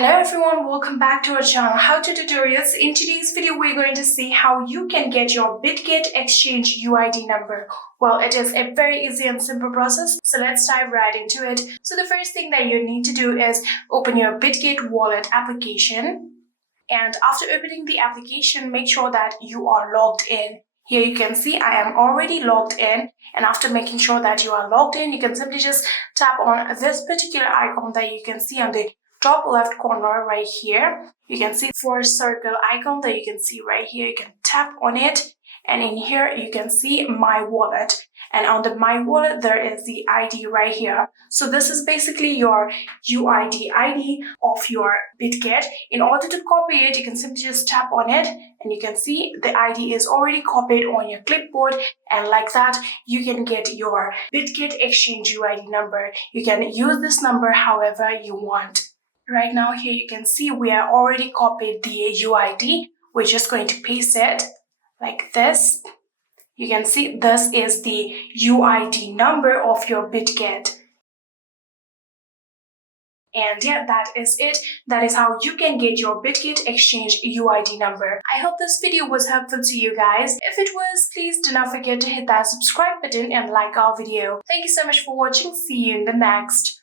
Hello everyone, welcome back to our channel How To Tutorials. In today's video, we're going to see how you can get your Bitget exchange UID number. Well, it is a very easy and simple process, so let's dive right into it. So the first thing that you need to do is open your Bitget wallet application. And after opening the application, make sure that you are logged in. Here you can see I am already logged in, and after making sure that you are logged in, you can simply just tap on this particular icon that you can see on the top left corner right here. You can see 4 circle icon that you can see right here. You can tap on it, and in here you can see my wallet, and on the my wallet there is the ID right here. So this is basically your UID ID of your Bitget. In order to copy it, you can simply just tap on it, and you can see the ID is already copied on your clipboard, and like that you can get your Bitget exchange UID number. You can use this number however you want. Right now here you can see we are already copied the UID. We're just going to paste it like this. You can see this is the UID number of your Bitget. And yeah, that is it. That is how you can get your Bitget exchange UID number. I hope this video was helpful to you guys. If it was, please do not forget to hit that subscribe button and like our video. Thank you so much for watching. See you in the next.